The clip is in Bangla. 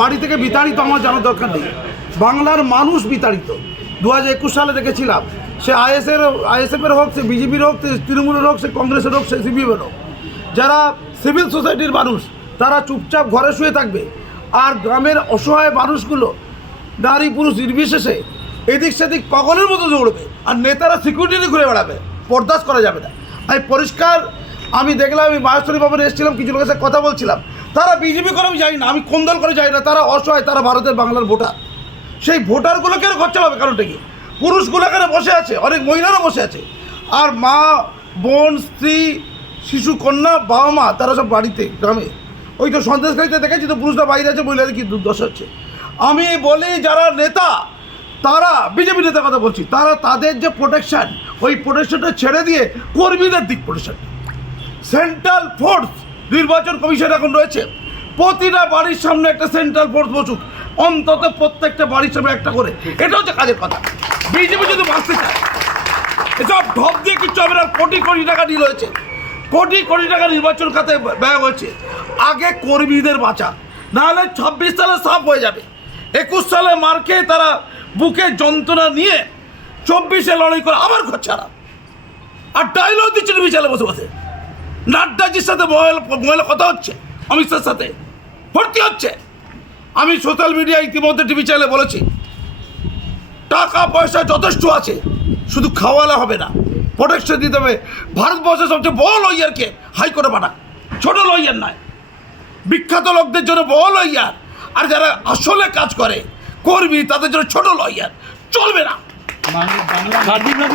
বাড়ি থেকে বিতাড়িত আমার জানার দরকার নেই। বাংলার মানুষ বিতাড়িত। দু হাজার একুশ সালে দেখেছিলাম, সে আইএসের আইএসএফের হোক, সে বিজেপির হোক, সে তৃণমূলের হোক, সে কংগ্রেসের হোক, সে সিপিএমের হোক। যারা সিভিল সোসাইটির মানুষ, তারা চুপচাপ ঘরে শুয়ে থাকবে। আর গ্রামের অসহায় মানুষগুলো, নারী পুরুষ নির্বিশেষে এদিক সেদিক পাগলের মতো দৌড়বে, আর নেতারা সিকিউরিটি ঘুরে বেড়াবে, বরদাস্ত করা যাবে না। আমি পরিষ্কার, আমি দেখলাম, আমি মাহেশ্বরী ভবনে এসেছিলাম, কিছু লোকের সাথে কথা বলছিলাম। তারা বিজেপি করে আমি যাই না, আমি কোন দল করে যাই না, তারা অসহায়, তারা ভারতের বাংলার ভোটার। সেই ভোটারগুলো কেন খরচা হবে কারণটা কি পুরুষগুলো এখানে বসে আছে, অনেক মহিলারা বসে আছে। আর মা, বোন, স্ত্রী, শিশু, কন্যা, বাবা মা, তারা সব বাড়িতে, গ্রামে। ওই তো সন্দেশকারীতে দেখেছি তো, পুরুষরা বাইরে আছে, মহিলাদের কি দুর্দশা হচ্ছে? আমি বলি, যারা নেতা, তারা বিজেপি নেতার কথা বলছি, তারা তাদের যে প্রোটেকশান ওই প্রোটেকশনটা ছেড়ে দিয়ে কর্মীদের দিক প্রোটেকশন সেন্ট্রাল ফোর্স নির্বাচন কমিশন এখন রয়েছে। প্রতিটা বাড়ির সামনে একটা সেন্ট্রাল ফোর্স বসুক, অন্তত প্রত্যেকটা বাড়ির সামনে একটা করে। এটা হচ্ছে কাজের কথা। বিজেপি যদি বাঁচতে চায়, এসব ঢপ দিয়ে কিচ্ছু হবে না কোটি কোটি টাকা ডিল হয়েছে। কোটি কোটি টাকা নির্বাচন খাতে ব্যয় হয়েছে। আগে কর্মীদের বাঁচা, নাহলে ছাব্বিশ সালে সাফ হয়ে যাবে। একুশ সালে মার্কে তারা বুকে যন্ত্রণা নিয়ে চব্বিশে লড়াই করে আবার ঘর ছাড়া। আর ডায়লগ দিচ্ছে চ্যানেলে বসে বসে। নাড্ডাজির সাথে মহিলা কথা হচ্ছে অমিত শাহের সাথে, ভর্তি হচ্ছে। আমি সোশ্যাল মিডিয়া ইতিমধ্যে টিভি চ্যানেলে বলেছি, টাকা, পয়সা যথেষ্ট আছে, শুধু খাওয়ালে হবে না প্রোটেকশন দিতে হবে। ভারতবর্ষের সবচেয়ে বড় লইয়ারকে হাইকোর্টে পাঠাক ছোট লইয়ার নয়, বিখ্যাত লোকদের জন্য বড় লইয়ার আর যারা আসলে কাজ করে, কর্মী, তাদের জন্য ছোট লইয়ার চলবে না। বাংলা